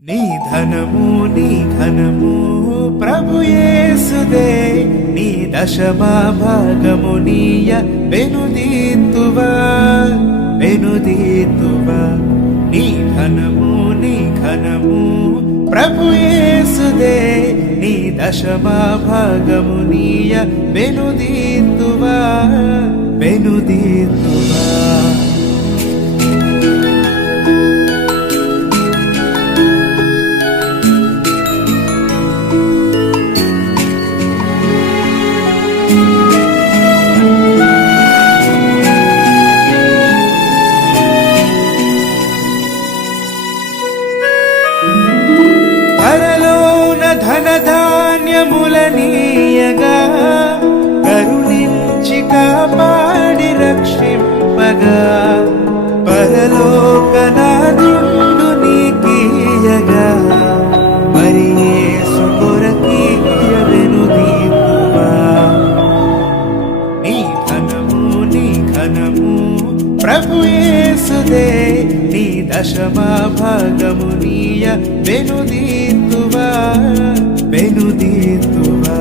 నీ ధనము నీ ఘనము ప్రభు యేసుదే, నీ దశమా భాగము నీయ వెనుదీతువా వెనుదీతువా. నీ ధనము నీ ఘనము ప్రభు యేసుదే, నీ దశమా భాగము నీయ వెనుదీతువా వెనుదీతువా. పరలోన ధనధాన్యములనీయగా, కరుణించి కాపాడి రక్షింపగా, పరలోకనాథుండు నీకీయగా, మరి యేసు కొరకీయ వెనుదీతువా. నీ ధనము నీ ఘనము ప్రభు యేసుదే, నీ దశమా భాగము నీయ వెనుదీతువా వెనుదీతువా.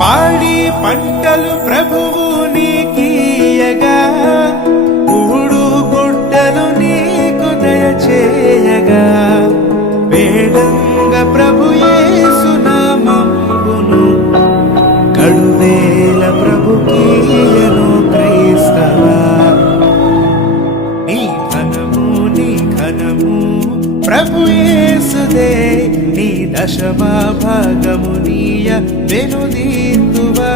పాడి పంటలు ప్రభువు నీకీయగా, కూడు గుడ్డలు నీకు దయచేయగా, వేడంగ ప్రభు యేసు నామమును కడువేల ప్రభుకీయను క్రైస్తవా. నీ ధనము నీ ఘనము ప్రభు యేసుదే, నీ దశమా భాగము నీయ వెనుదీతువా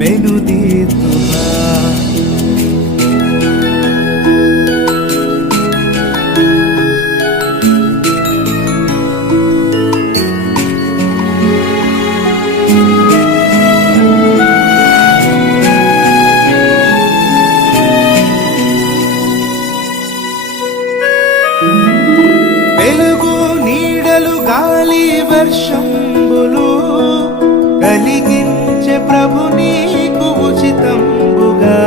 వెనుదీతువా. వెలుగు నీడలు గాలి వర్షంబులు కలిగించే ప్రభు నీకు ఉచితంబుగా,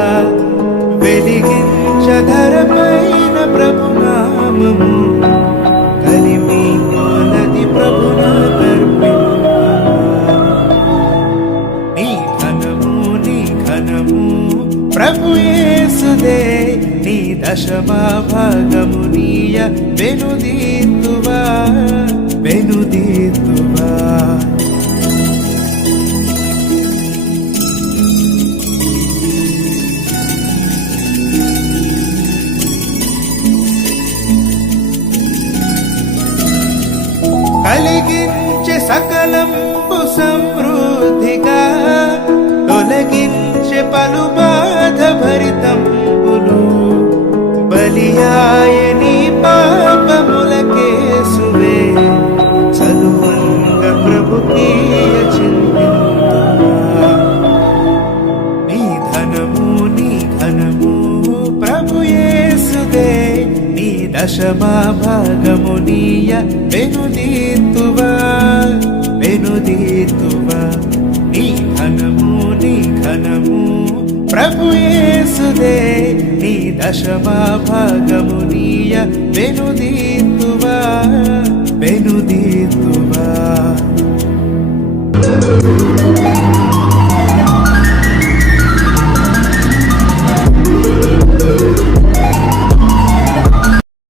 వెలిగించ ధరపైన ప్రభు నామము, కలిమి కొలది ప్రభునా కర్పింపగా. నీ ధనము నీ ఘనము ప్రభు యేసుదే, నీ దశమా భాగము నీయ వెనుదీతువా వెనుదీతువా. కలిగించే సకలంబు సమృద్ధిగా, తొలగించే పలు బాధ భరితంబులు, బలియాయని పాపములకేసువే, చలువంగ ప్రభుకీయ చింతింతువా. నీ ధనము నీ ఘనము ప్రభు యేసుదే, నీ దశమా భాగము నీయ వెనుదీతువా వెనుదీతువా. నీ ధనము నీ ఘనము ప్రభు యేసుదే, నీ దశమా భాగము నీయ వెనుదీతువా వెనుదీతువా.